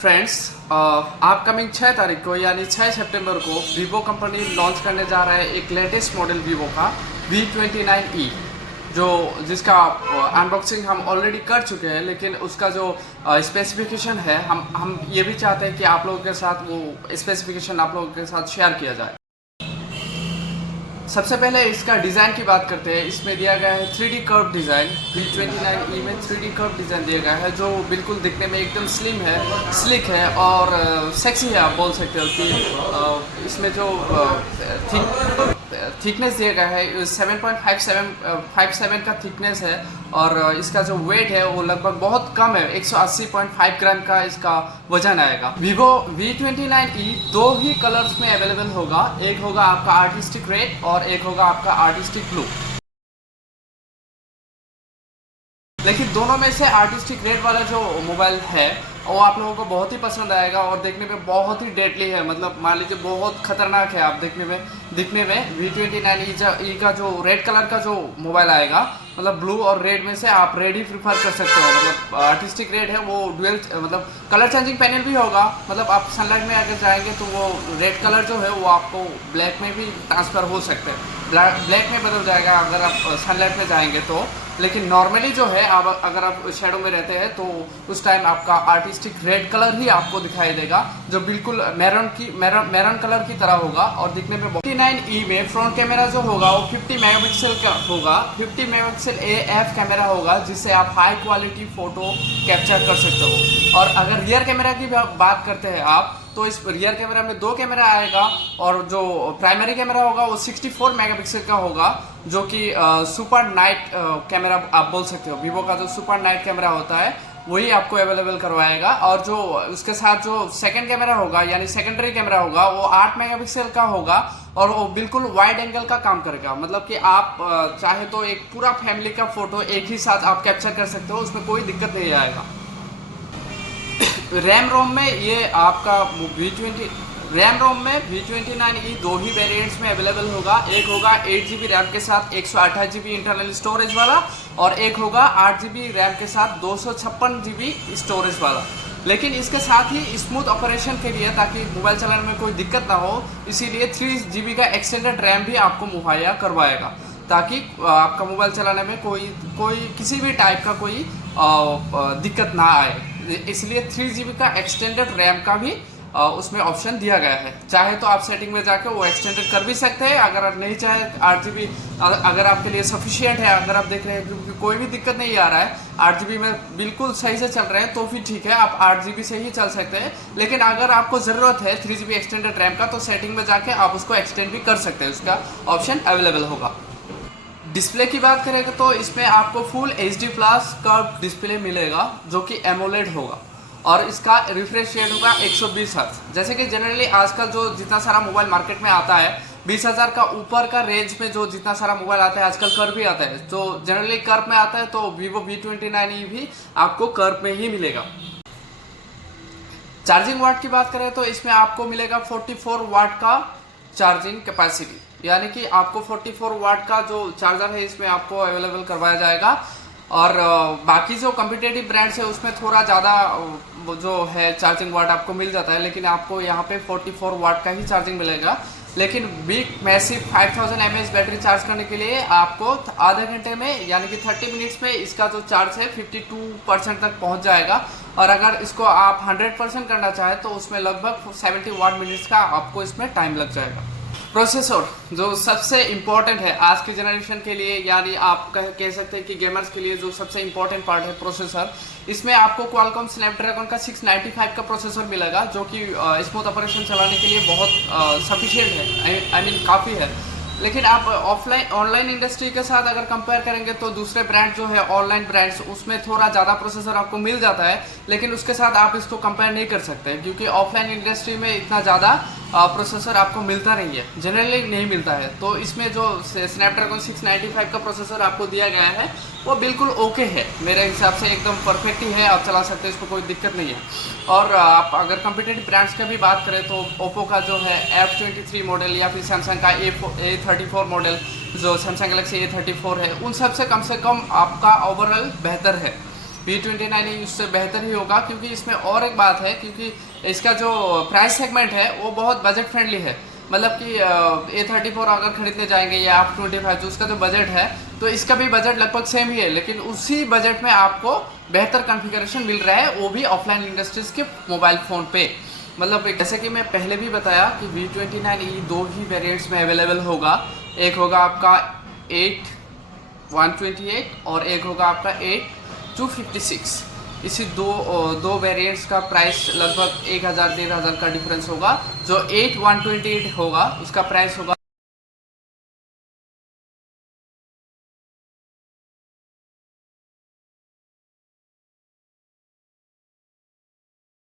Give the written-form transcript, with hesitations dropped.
Friends, upcoming 6 तारीख को यानी 6 सितंबर को वीवो कंपनी लॉन्च करने जा रहा है एक लेटेस्ट मॉडल वीवो का V29e, जिसका अनबॉक्सिंग हम ऑलरेडी कर चुके हैं। लेकिन उसका जो स्पेसिफिकेशन है हम ये भी चाहते हैं कि आप लोगों के साथ वो स्पेसिफिकेशन आप लोगों के साथ शेयर किया जाए। सबसे पहले इसका डिज़ाइन की बात करते हैं। इसमें दिया गया है 3D कर्व डिज़ाइन। V29e में 3D कर्व डिज़ाइन दिया गया है जो बिल्कुल दिखने में एकदम स्लिम है, स्लिक है और सेक्सी है। आप बोल सकते हो कि इसमें जो थिकनेस दिया गया है 7.57 का थिकनेस है और इसका जो वेट है वो लगभग बहुत कम है, 180.5 ग्राम का इसका वजन आएगा। वीवो V29e दो ही कलर्स में अवेलेबल होगा। एक होगा आपका आर्टिस्टिक रेड और एक होगा आपका आर्टिस्टिक ब्लू। लेकिन दोनों में से आर्टिस्टिक रेड वाला जो मोबाइल है वो आप लोगों को बहुत ही पसंद आएगा और देखने में बहुत ही डेडली है। मतलब मान लीजिए बहुत खतरनाक है। आप दिखने में V29e का जो रेड कलर का जो मोबाइल आएगा, मतलब ब्लू और रेड में से आप रेड ही प्रीफर कर सकते हो। मतलब आर्टिस्टिक रेड है वो डुअल, मतलब कलर चेंजिंग पैनल भी होगा। मतलब आप सनलाइट में अगर जाएंगे तो वो रेड कलर जो है वो आपको ब्लैक में भी ट्रांसफ़र हो सकते हैं, ब्लैक में बदल जाएगा अगर आप सनलाइट में जाएंगे तो। लेकिन नॉर्मली जो है अगर आप शेडो में रहते हैं तो उस टाइम आपका आर्टिस्टिक रेड कलर ही आपको दिखाई देगा, जो बिल्कुल मैरून कलर की तरह होगा। और दिखने में 29e में फ्रंट कैमरा जो होगा वो 50 मेगापिक्सल का होगा। 50 मेगापिक्सल AF कैमरा होगा जिससे आप हाई क्वालिटी फ़ोटो कैप्चर कर सकते हो। और अगर रियर कैमरा की बात करते हैं आप तो इस रियर कैमरा में दो कैमरा आएगा और जो प्राइमरी कैमरा होगा वो 64 मेगापिक्सल का होगा, जो कि सुपर नाइट कैमरा आप बोल सकते हो। वीवो का जो सुपर नाइट कैमरा होता है वही आपको अवेलेबल करवाएगा। और जो उसके साथ जो सेकंड कैमरा होगा यानी सेकेंडरी कैमरा होगा वो 8 मेगापिक्सल का होगा और वो बिल्कुल वाइड एंगल का काम करेगा। मतलब कि आप चाहे तो एक पूरा फैमिली का फोटो एक ही साथ आप कैप्चर कर सकते हो, उसमें कोई दिक्कत नहीं आएगा। रैम रोम में ये आपका रैम रोम में V29e दो ही वेरिएंट्स में अवेलेबल होगा। एक होगा 8GB रैम के साथ 128GB इंटरनल स्टोरेज वाला और एक होगा 8GB रैम के साथ 256GB स्टोरेज वाला। लेकिन इसके साथ ही स्मूथ ऑपरेशन के लिए, ताकि मोबाइल चलाने में कोई दिक्कत ना हो, इसीलिए 3GB का एक्सटेंडेड रैम भी आपको मुहैया करवाएगा, ताकि आपका मोबाइल चलाने में कोई किसी भी टाइप का कोई दिक्कत ना आए। इसलिए 3GB का एक्सटेंडेड रैम का भी उसमें ऑप्शन दिया गया है। चाहे तो आप सेटिंग में जाकर वो एक्सटेंडेड कर भी सकते हैं। अगर आप नहीं चाहे 8GB अगर आपके लिए सफिशिएंट है, अगर आप देख रहे हैं क्योंकि कोई भी दिक्कत नहीं आ रहा है, 8GB में बिल्कुल सही से चल रहे हैं तो फिर ठीक है, आप 8GB से ही चल सकते हैं। लेकिन अगर आपको ज़रूरत है 3GB एक्सटेंडेड रैम का तो सेटिंग में जाके आप उसको एक्सटेंड भी कर सकते हैं, उसका ऑप्शन अवेलेबल होगा। डिस्प्ले की बात करेंगे तो इसमें आपको full HD plus curve display मिलेगा जो कि एमोलेड होगा और इसका रिफ्रेश रेट होगा 120 हर्ट्ज। जैसे कि जनरली आजकल जो जितना सारा मोबाइल मार्केट में आता है 20,000 का ऊपर का रेंज में जो जितना सारा मोबाइल आता है आजकल कर्व भी आता है, तो जनरली कर्व में आता है। तो वीवो V29e भी आपको कर्व में ही मिलेगा। चार्जिंग वाट की बात करें तो इसमें आपको मिलेगा 44 वाट का चार्जिंग कैपेसिटी, यानी कि आपको 44 वाट का जो चार्जर है इसमें आपको अवेलेबल करवाया जाएगा। और बाकी जो कम्पिटेटिव ब्रांड्स है उसमें थोड़ा ज़्यादा जो है चार्जिंग वाट आपको मिल जाता है, लेकिन आपको यहाँ पे 44 वाट का ही चार्जिंग मिलेगा। लेकिन big massive 5000 mAh battery charge करने के लिए आपको आधे घंटे में यानी कि 30 मिनट्स में इसका जो चार्ज है 52% तक पहुँच जाएगा। और अगर इसको आप 100% करना चाहें तो उसमें लगभग 71 मिनट्स का आपको इसमें टाइम लग जाएगा। प्रोसेसर जो सबसे इम्पॉर्टेंट है आज की जनरेशन के लिए, यानी आप कह सकते हैं कि गेमर्स के लिए जो सबसे इम्पॉर्टेंट पार्ट है प्रोसेसर, इसमें आपको क्वालकॉम स्नैपड्रैगन का 695 का प्रोसेसर मिलेगा जो कि स्मूथ ऑपरेशन चलाने के लिए बहुत सफिशिएंट है, आई मीन काफ़ी है। लेकिन आप ऑनलाइन इंडस्ट्री के साथ अगर कंपेयर करेंगे तो दूसरे ब्रांड जो है ऑनलाइन ब्रांड्स उसमें थोड़ा ज़्यादा प्रोसेसर आपको मिल जाता है, लेकिन उसके साथ आप इसको कंपेयर नहीं कर सकते क्योंकि ऑफलाइन इंडस्ट्री में इतना ज़्यादा प्रोसेसर आपको मिलता नहीं है, जनरली नहीं मिलता है। तो इसमें जो स्नैपड्रैगन 695 का प्रोसेसर आपको दिया गया है वो बिल्कुल ओके है, मेरे हिसाब से एकदम परफेक्ट ही है, आप चला सकते हैं, इसको कोई दिक्कत नहीं है। और आप अगर कम्पिटेटिव ब्रांड्स का भी बात करें तो ओप्पो का जो है F23 मॉडल या फिर सैमसंग का A34 मॉडल, जो सैमसंग गैलेक्सी A34 है, उन सब से कम आपका ओवरऑल बेहतर है। V29e उससे बेहतर ही होगा, क्योंकि इसमें और एक बात है, क्योंकि इसका जो प्राइस सेगमेंट है वो बहुत बजट फ्रेंडली है। मतलब कि A34 अगर खरीदने जाएंगे या आप 25 जो उसका जो बजट है, तो इसका भी बजट लगभग सेम ही है, लेकिन उसी बजट में आपको बेहतर कॉन्फ़िगरेशन मिल रहा है, वो भी ऑफलाइन इंडस्ट्रीज़ के मोबाइल फ़ोन पे। मतलब जैसे कि मैं पहले भी बताया कि V29e दो ही वेरिएंट्स में अवेलेबल होगा। एक होगा आपका 8128 और एक होगा आपका 8256। इसी दो वेरिएंट्स का प्राइस लगभग 1000-1500 का डिफरेंस होगा। जो 8128 होगा उसका प्राइस होगा